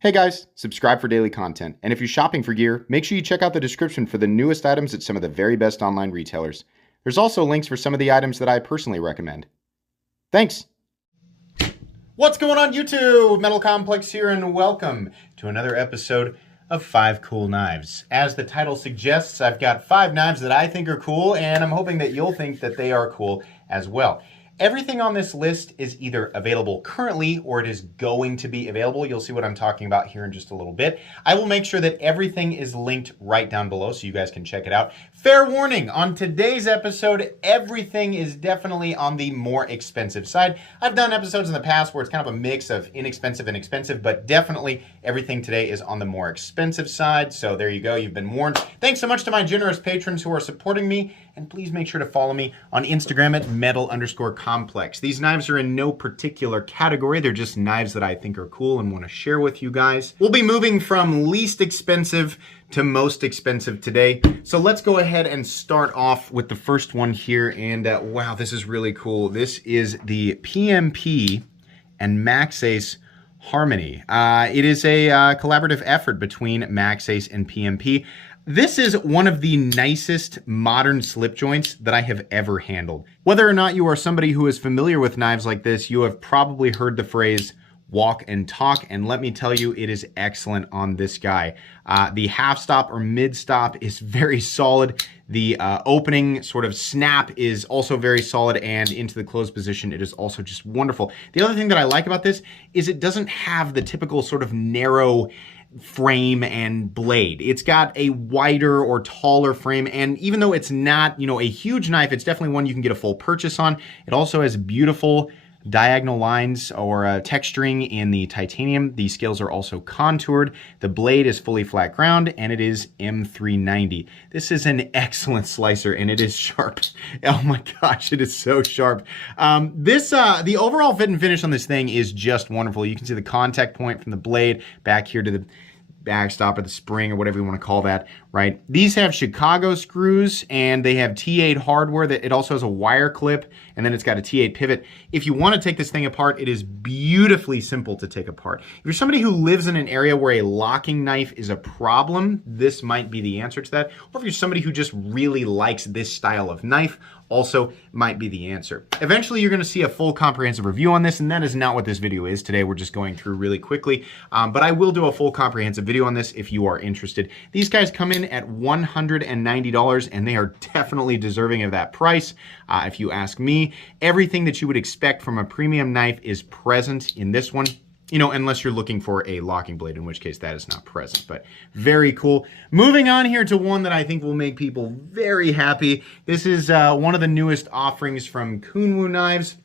Hey guys, subscribe for daily content. And if you're shopping for gear, make sure you check out the description for the newest items at some of the very best online retailers. There's also links for some of the items that I personally recommend. Thanks! What's going on YouTube? Metal Complex here and welcome to another episode of 5 Cool Knives. As the title suggests, I've got 5 knives that I think are cool and I'm hoping that you'll think that they are cool as well. Everything on this list is either available currently or it is going to be available. You'll see what I'm talking about here in just a little bit. I will make sure that everything is linked right down below so you guys can check it out. Fair warning, on today's episode, everything is definitely on the more expensive side. I've done episodes in the past where it's kind of a mix of inexpensive and expensive, but definitely everything today is on the more expensive side. So there you go, you've been warned. Thanks so much to my generous patrons who are supporting me, and please make sure to follow me on Instagram at metal_complex. These knives are in no particular category. They're just knives that I think are cool and want to share with you guys. We'll be moving from least expensive to most expensive today. So let's go ahead and start off with the first one here. And wow, this is really cool. This is the PMP and Maxace Harmony. It is a collaborative effort between Maxace and PMP. This is one of the nicest modern slip joints that I have ever handled. Whether or not you are somebody who is familiar with knives like this, you have probably heard the phrase walk and talk, and let me tell you, it is excellent on this guy. The half stop or mid stop is very solid. The opening sort of snap is also very solid, and into the closed position, it is also just wonderful. The other thing that I like about this is it doesn't have the typical sort of narrow frame and blade. It's got a wider or taller frame, and even though it's not, a huge knife, it's definitely one you can get a full purchase on. It also has beautiful diagonal lines or texturing in the titanium. The scales are also contoured. The blade is fully flat ground, and it is M390. This is an excellent slicer, and it is sharp. Oh my gosh, it is so sharp. The overall fit and finish on this thing is just wonderful. You can see the contact point from the blade back here to the backstop or the spring or whatever you want to call that, right? These have Chicago screws and they have T8 hardware. That it also has a wire clip, and then it's got a T8 pivot. If you want to take this thing apart, it is beautifully simple to take apart. If you're somebody who lives in an area where a locking knife is a problem, this might be the answer to that. Or if you're somebody who just really likes this style of knife, also might be the answer. Eventually, you're going to see a full comprehensive review on this, and that is not what this video is today. We're just going through really quickly, but I will do a full comprehensive video on this if you are interested. These guys come in at $190, and they are definitely deserving of that price. If you ask me, everything that you would expect from a premium knife is present in this one. Unless you're looking for a locking blade, in which case that is not present, but very cool. Moving on here to one that I think will make people very happy. This is one of the newest offerings from Kunwoo Knives,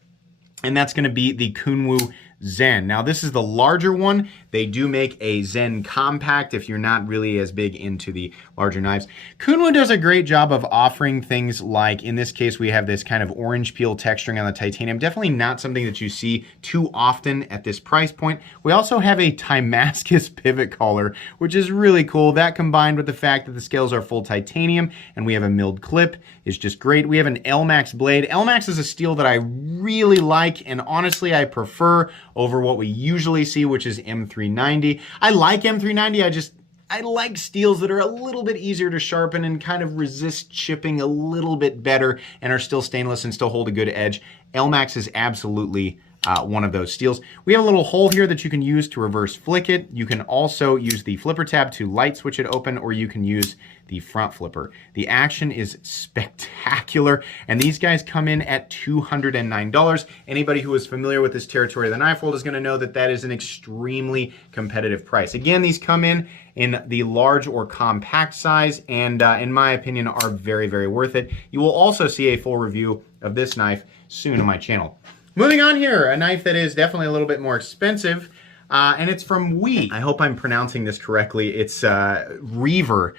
and that's going to be the Kunwoo Zen. Now, this is the larger one. They do make a Zen compact if you're not really as big into the larger knives. Kunwoo does a great job of offering things like, in this case, we have this kind of orange peel texturing on the titanium. Definitely not something that you see too often at this price point. We also have a Damascus pivot collar, which is really cool. That combined with the fact that the scales are full titanium and we have a milled clip is just great. We have an LMAX blade. LMAX is a steel that I really like, and honestly, I prefer over what we usually see, which is M390. I like M390, I like steels that are a little bit easier to sharpen and kind of resist chipping a little bit better and are still stainless and still hold a good edge. LMAX is absolutely one of those steels. We have a little hole here that you can use to reverse flick it. You can also use the flipper tab to light switch it open, or you can use the front flipper. The action is spectacular, and these guys come in at $209. Anybody who is familiar with this territory of the knife world is going to know that that is an extremely competitive price. Again, these come in the large or compact size, and in my opinion are very, very worth it. You will also see a full review of this knife soon on my channel. Moving on here, a knife that is definitely a little bit more expensive, and it's from Wee. I hope I'm pronouncing this correctly. It's Reaver.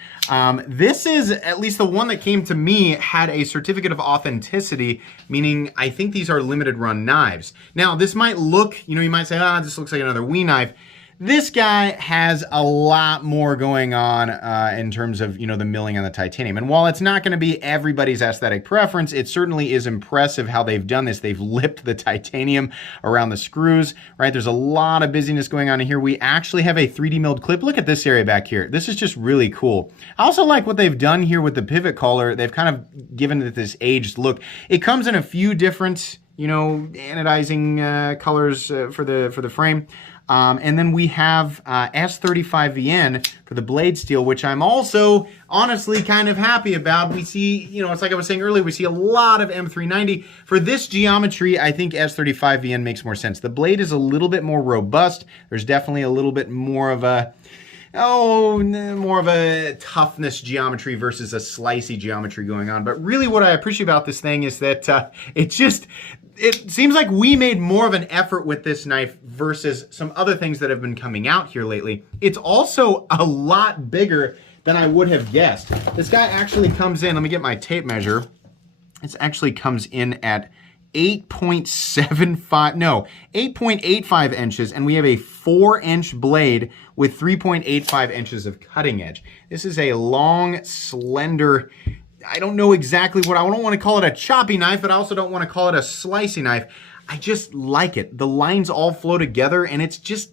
This is, at least the one that came to me, had a certificate of authenticity, meaning I think these are limited run knives. Now, this might look, you might say, this looks like another Wee knife. This guy has a lot more going on in terms of, you know, the milling on the titanium. And while it's not going to be everybody's aesthetic preference, it certainly is impressive how they've done this. They've lipped the titanium around the screws, right? There's a lot of busyness going on in here. We actually have a 3D milled clip. Look at this area back here. This is just really cool. I also like what they've done here with the pivot collar. They've kind of given it this aged look. It comes in a few different, you know, anodizing colors for the frame. And then we have S35VN for the blade steel, which I'm also honestly kind of happy about. We see, you know, it's like I was saying earlier, we see a lot of M390. For this geometry, I think S35VN makes more sense. The blade is a little bit more robust. There's definitely a little bit more of a, more of a toughness geometry versus a slicey geometry going on. But really what I appreciate about this thing is that it seems like we made more of an effort with this knife versus some other things that have been coming out here lately. It's also a lot bigger than I would have guessed. This guy actually comes in, let me get my tape measure. This actually comes in at 8.85 inches, and we have a 4-inch blade with 3.85 inches of cutting edge. This is a long, slender, I don't know exactly what, I don't want to call it a choppy knife, but I also don't want to call it a slicey knife. I just like it. The lines all flow together, and it's just,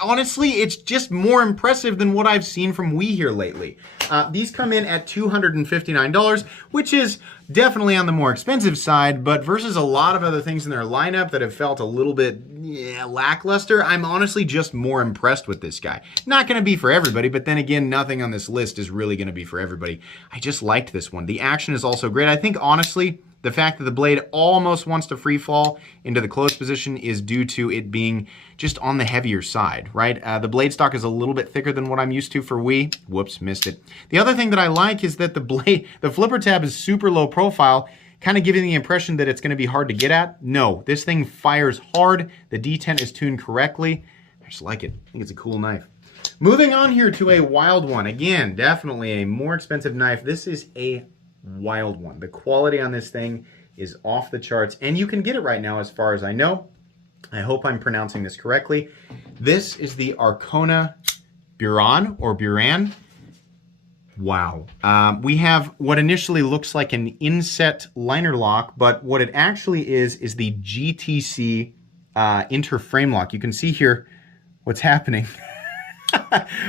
honestly, it's just more impressive than what I've seen from WE here lately. These come in at $259, which is definitely on the more expensive side, but versus a lot of other things in their lineup that have felt a little bit lackluster, I'm honestly just more impressed with this guy. Not going to be for everybody, but then again, nothing on this list is really going to be for everybody. I just liked this one. The action is also great. I think, honestly, the fact that the blade almost wants to free fall into the closed position is due to it being just on the heavier side, right? The blade stock is a little bit thicker than what I'm used to for WE. Whoops, missed it. The other thing that I like is that the flipper tab is super low profile, kind of giving the impression that it's going to be hard to get at. No, this thing fires hard. The detent is tuned correctly. I just like it. I think it's a cool knife. Moving on here to a wild one. Again, definitely a more expensive knife. This is a wild one. The quality on this thing is off the charts, and you can get it right now as far as I know. I hope I'm pronouncing this correctly. This is the Arkona Buran or Buran. Wow. We have what initially looks like an inset liner lock, but what it actually is the GTC interframe lock. You can see here what's happening.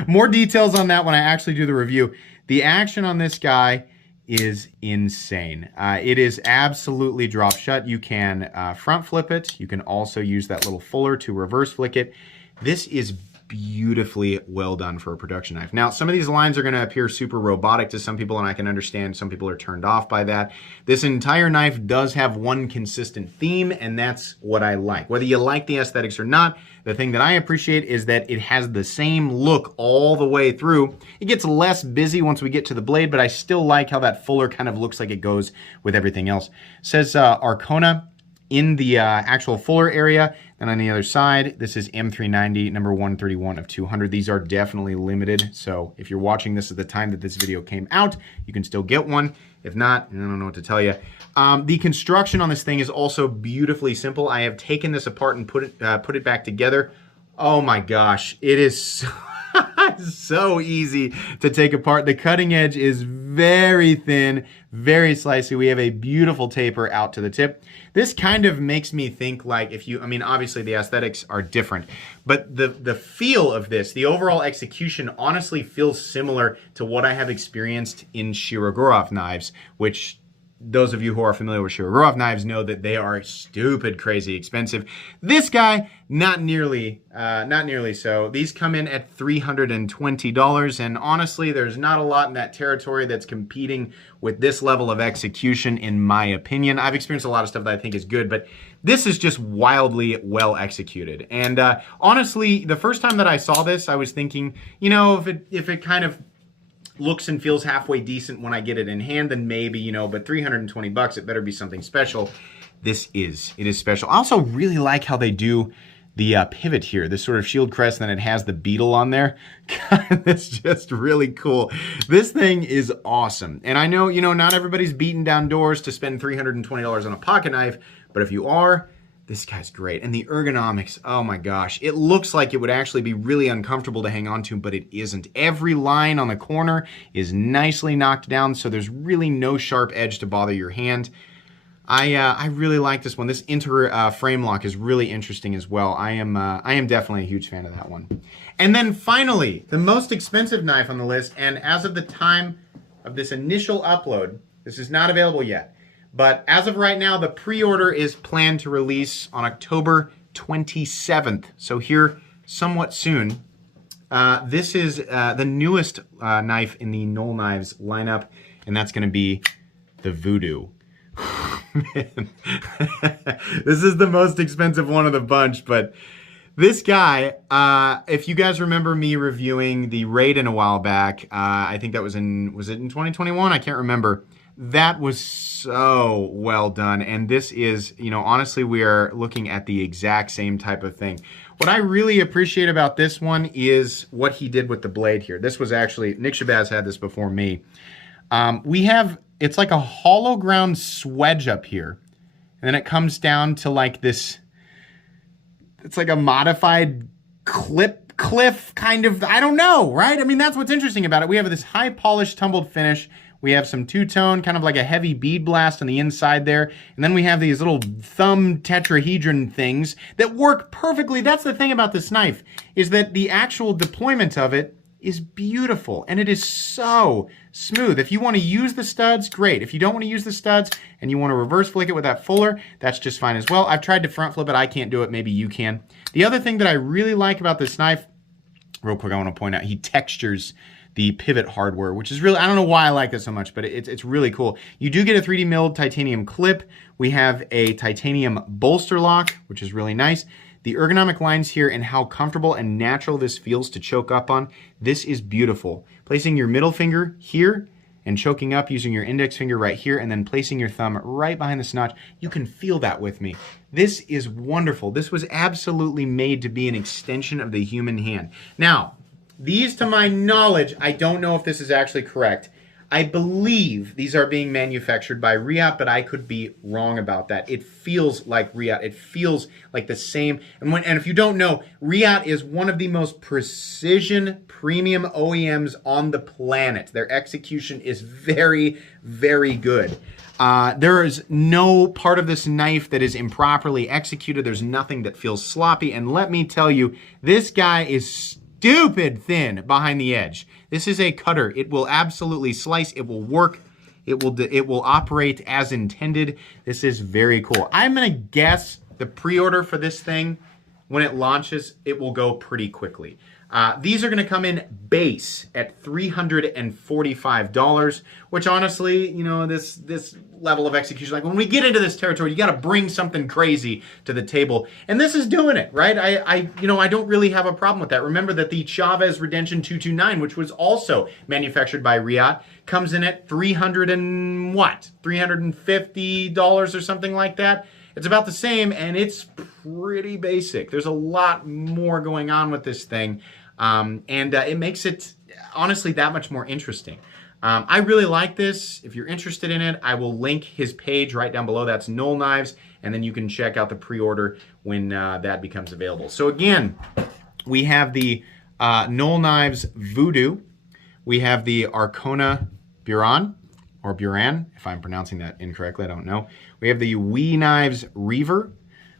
More details on that when I actually do the review. The action on this guy is insane. It is absolutely drop shut. You can front flip it. You can also use that little fuller to reverse flick it. This is beautifully well done for a production knife. Now, some of these lines are going to appear super robotic to some people, and I can understand some people are turned off by that. This entire knife does have one consistent theme, and that's what I like. Whether you like the aesthetics or not, the thing that I appreciate is that it has the same look all the way through. It gets less busy once we get to the blade, but I still like how that fuller kind of looks like it goes with everything else. It says Arkona in the actual fuller area. Then on the other side, this is M390, number 131 of 200. These are definitely limited, so if you're watching this at the time that this video came out, you can still get one. If not, I don't know what to tell you. The construction on this thing is also beautifully simple. I have taken this apart and put it back together. Oh my gosh, it is so easy to take apart. The cutting edge is very thin, very slicey. We have a beautiful taper out to the tip. This kind of makes me think like I mean, obviously the aesthetics are different, but the feel of this, the overall execution honestly feels similar to what I have experienced in Shirogorov knives, which those of you who are familiar with Shirogorov knives know that they are stupid, crazy expensive. This guy, not nearly so. These come in at $320, and honestly, there's not a lot in that territory that's competing with this level of execution, in my opinion. I've experienced a lot of stuff that I think is good, but this is just wildly well executed. And honestly, the first time that I saw this, I was thinking, you know, if it kind of looks and feels halfway decent when I get it in hand, then maybe, you know, but $320, it better be something special. It is special. I also really like how they do the pivot here, this sort of shield crest, and then it has the beetle on there. That's just really cool. This thing is awesome. And I know, you know, not everybody's beating down doors to spend $320 on a pocket knife, but if you are, This guy's great. And the ergonomics, oh my gosh. It looks like it would actually be really uncomfortable to hang on to, but it isn't. Every line on the corner is nicely knocked down, so there's really no sharp edge to bother your hand. I really like this one. This inter frame lock is really interesting as well. I am definitely a huge fan of that one. And then finally, the most expensive knife on the list, and as of the time of this initial upload, this is not available yet. But as of right now, the pre-order is planned to release on October 27th. So here, somewhat soon. This is the newest knife in the Null Knives lineup, and that's going to be the Voodoo. Man. This is the most expensive one of the bunch, but this guy, if you guys remember me reviewing the Raiden a while back, I think that was it in 2021? I can't remember. That was so well done, and this is, you know, honestly, we are looking at the exact same type of thing. What I really appreciate about this one is what he did with the blade here. This was actually, Nick Shabazz had this before me. It's like a hollow ground swedge up here, and then it comes down to like this, it's like a modified cliff kind of, I don't know, right? I mean, that's what's interesting about it. We have this high polished tumbled finish. We have some two-tone, kind of like a heavy bead blast on the inside there. And then we have these little thumb tetrahedron things that work perfectly. That's the thing about this knife, is that the actual deployment of it is beautiful. And it is so smooth. If you want to use the studs, great. If you don't want to use the studs and you want to reverse flick it with that fuller, that's just fine as well. I've tried to front flip it. I can't do it. Maybe you can. The other thing that I really like about this knife, real quick, I want to point out, he textures the pivot hardware, which is really, I don't know why I like this so much, but it's really cool. You do get a 3D milled titanium clip. We have a titanium bolster lock, which is really nice. The ergonomic lines here and how comfortable and natural this feels to choke up on, this is beautiful. Placing your middle finger here and choking up using your index finger right here and then placing your thumb right behind the notch, you can feel that with me. This is wonderful. This was absolutely made to be an extension of the human hand. Now, these, to my knowledge, I don't know if this is actually correct. I believe these are being manufactured by Riot, but I could be wrong about that. It feels like Riot. It feels like the same. And if you don't know, Riot is one of the most precision premium OEMs on the planet. Their execution is very, very good. There is no part of this knife that is improperly executed. There's nothing that feels sloppy. And let me tell you, this guy is stupid thin behind the edge. This is a cutter. It will absolutely slice. It will work. It will operate as intended. This is very cool. I'm gonna guess the pre-order for this thing, when it launches, it will go pretty quickly. These are gonna come in base at $345, which honestly, you know, this level of execution, like when we get into this territory, you gotta bring something crazy to the table. And this is doing it, right? I don't really have a problem with that. Remember that the Chavez Redemption 229, which was also manufactured by Riot, comes in at $350 or something like that. It's about the same, and it's pretty basic. There's a lot more going on with this thing, and it makes it, honestly, that much more interesting. I really like this. If you're interested in it, I will link his page right down below. That's Null Knives, and then you can check out the pre-order when that becomes available. So again, we have the Null Knives Voodoo. We have the Arkona Buran, or Buran, if I'm pronouncing that incorrectly, I don't know. We have the Knives Reaver.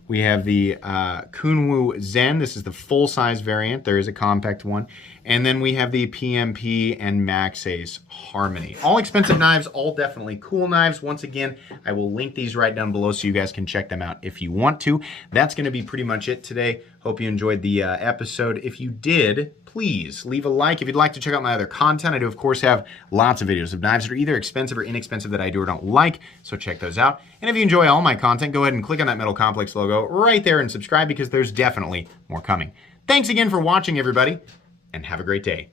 We have the Kunwoo Zen. This is the full-size variant. There is a compact one. And then we have the PMP and Maxace Harmony. All expensive knives, all definitely cool knives. Once again, I will link these right down below so you guys can check them out if you want to. That's going to be pretty much it today. Hope you enjoyed the episode. If you did, please leave a like. If you'd like to check out my other content, I do, of course, have lots of videos of knives that are either expensive or inexpensive that I do or don't like, so check those out. And if you enjoy all my content, go ahead and click on that Metal Complex logo right there and subscribe, because there's definitely more coming. Thanks again for watching, everybody, and have a great day.